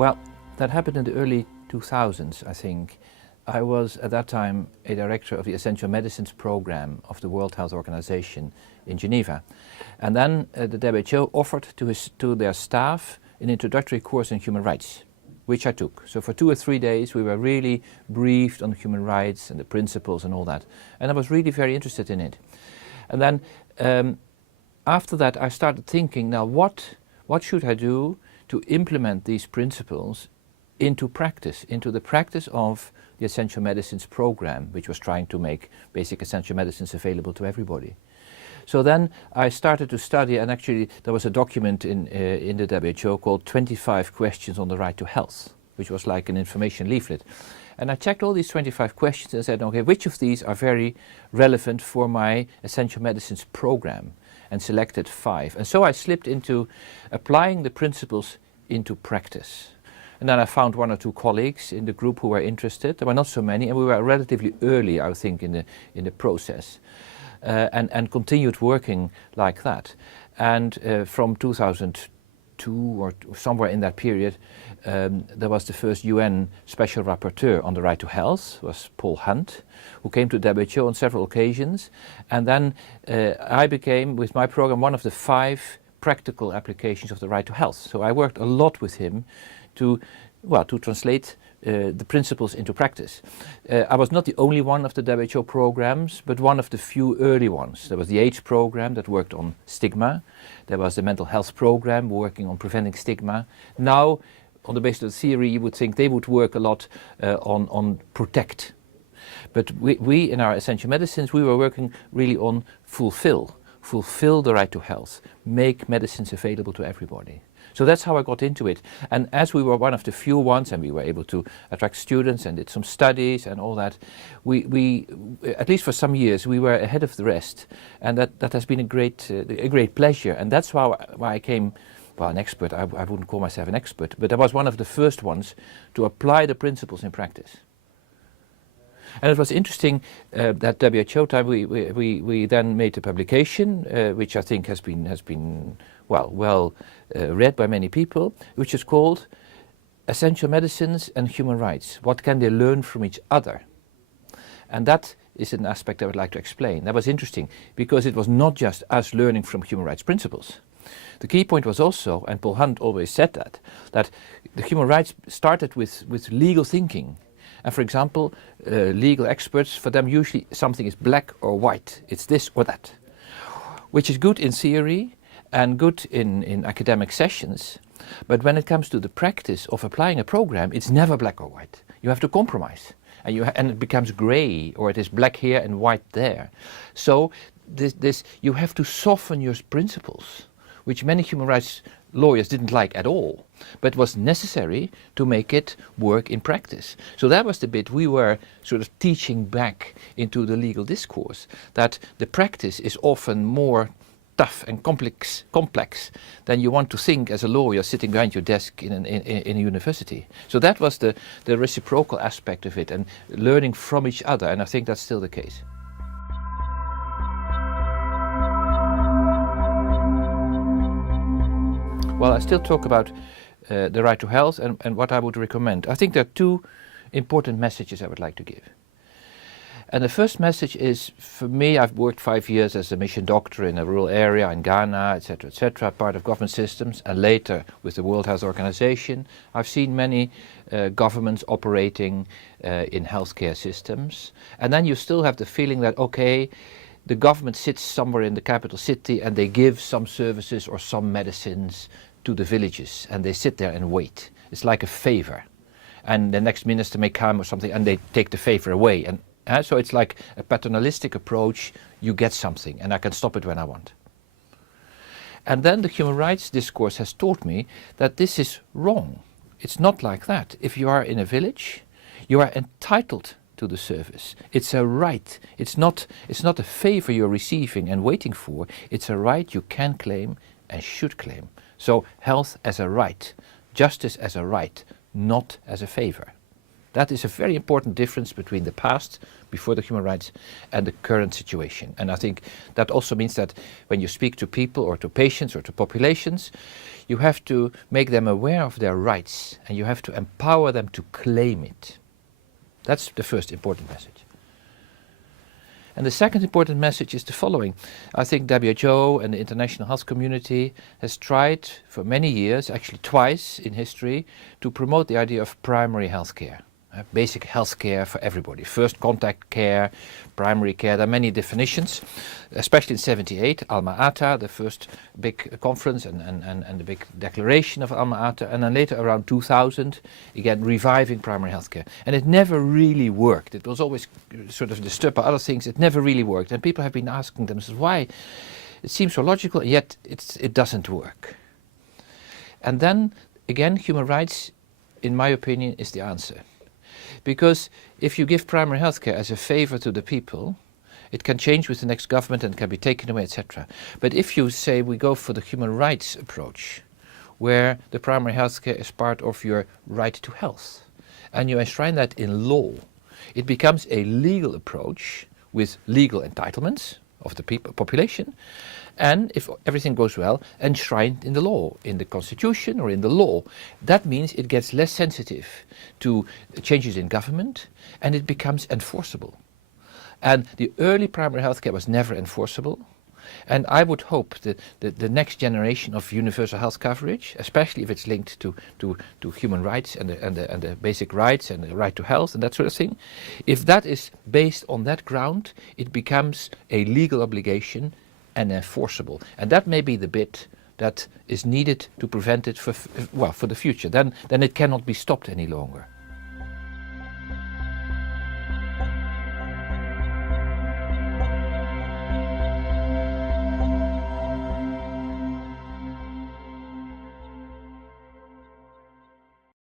Well, that happened in the early 2000s, I think. I was at that time a director of the Essential Medicines program of the World Health Organization in Geneva. And then the WHO offered to their staff an introductory course in human rights, which I took. So for 2 or 3 days we were really briefed on human rights and the principles and all that. And I was really very interested in it. And then after that I started thinking, now what should I do to implement these principles into practice, into the practice of the Essential Medicines program, which was trying to make basic essential medicines available to everybody. So then I started to study, and actually there was a document in the WHO called 25 Questions on the Right to Health, which was like an information leaflet. And I checked all these 25 questions and said, okay, which of these are very relevant for my Essential Medicines program? And selected 5. And so I slipped into applying the principles into practice. And then I found 1 or 2 colleagues in the group who were interested. There were not so many, and we were relatively early, I think, in the process, and continued working like that. And from 2002 or somewhere in that period, there was the first UN Special Rapporteur on the right to health, was Paul Hunt, who came to WHO on several occasions. And then I became, with my program, one of the 5 practical applications of the right to health. So I worked a lot with him to translate the principles into practice. I was not the only one of the WHO programs, but one of the few early ones. There was the AIDS program that worked on stigma. There was the mental health program working on preventing stigma. Now, on the basis of the theory, you would think they would work a lot on protect. But we in our Essential Medicines, we were working really on fulfill the right to health, make medicines available to everybody. So that's how I got into it. And as we were one of the few ones, and we were able to attract students and did some studies and all that, we at least for some years, we were ahead of the rest. And that has been a great pleasure. And that's why I came, well, an expert. I wouldn't call myself an expert, but I was one of the first ones to apply the principles in practice. And it was interesting that WHO time we then made a publication, which I think has been well read by many people, which is called Essential Medicines and Human Rights. What can they learn from each other? And that is an aspect I would like to explain. That was interesting because it was not just us learning from human rights principles. The key point was also, and Paul Hunt always said that the human rights started with legal thinking. And for example, legal experts, for them usually something is black or white. It's this or that, which is good in theory and good in academic sessions. But when it comes to the practice of applying a program, it's never black or white. You have to compromise. And it becomes grey, or it is black here and white there. So you have to soften your principles, which many human rights lawyers didn't like at all, but was necessary to make it work in practice. So that was the bit we were sort of teaching back into the legal discourse, that the practice is often more tough and complex than you want to think as a lawyer sitting behind your desk in a university. So that was the reciprocal aspect of it, and learning from each other, and I think that's still the case. Well, I still talk about the right to health and what I would recommend. I think there are 2 important messages I would like to give. And the first message is, for me, I've worked 5 years as a mission doctor in a rural area in Ghana, etc., part of government systems, and later with the World Health Organization. I've seen many governments operating in healthcare systems. And then you still have the feeling that, okay, the government sits somewhere in the capital city and they give some services or some medicines to the villages, and they sit there and wait. It's like a favor. And the next minister may come or something and they take the favor away. And so it's like a paternalistic approach. You get something and I can stop it when I want. And then the human rights discourse has taught me that this is wrong. It's not like that. If you are in a village, you are entitled to the service. It's a right. It's not a favor you're receiving and waiting for. It's a right you can claim and should claim. So health as a right, justice as a right, not as a favor. That is a very important difference between the past, before the human rights, and the current situation. And I think that also means that when you speak to people or to patients or to populations, you have to make them aware of their rights and you have to empower them to claim it. That's the first important message. And the second important message is the following. I think WHO and the international health community has tried for many years, actually twice in history, to promote the idea of primary health care. Basic health care for everybody. First contact care, primary care, there are many definitions, especially in '78, Alma Ata, the first big conference and the big declaration of Alma Ata, and then later around 2000, again reviving primary health care. And it never really worked. It was always sort of disturbed by other things. It never really worked. And people have been asking themselves why. It seems so logical, yet it doesn't work. And then, again, human rights, in my opinion, is the answer. Because if you give primary health care as a favor to the people, it can change with the next government and can be taken away, etc. But if you say we go for the human rights approach, where the primary health care is part of your right to health, and you enshrine that in law, it becomes a legal approach with legal entitlements of the population, and if everything goes well, enshrined in the law, in the constitution or in the law. That means it gets less sensitive to changes in government and it becomes enforceable. And the early primary health care was never enforceable. And I would hope that the next generation of universal health coverage, especially if it's linked to human rights and the basic rights and the right to health and that sort of thing, if that is based on that ground, it becomes a legal obligation and enforceable. And that may be the bit that is needed to prevent it for the future. Then it cannot be stopped any longer.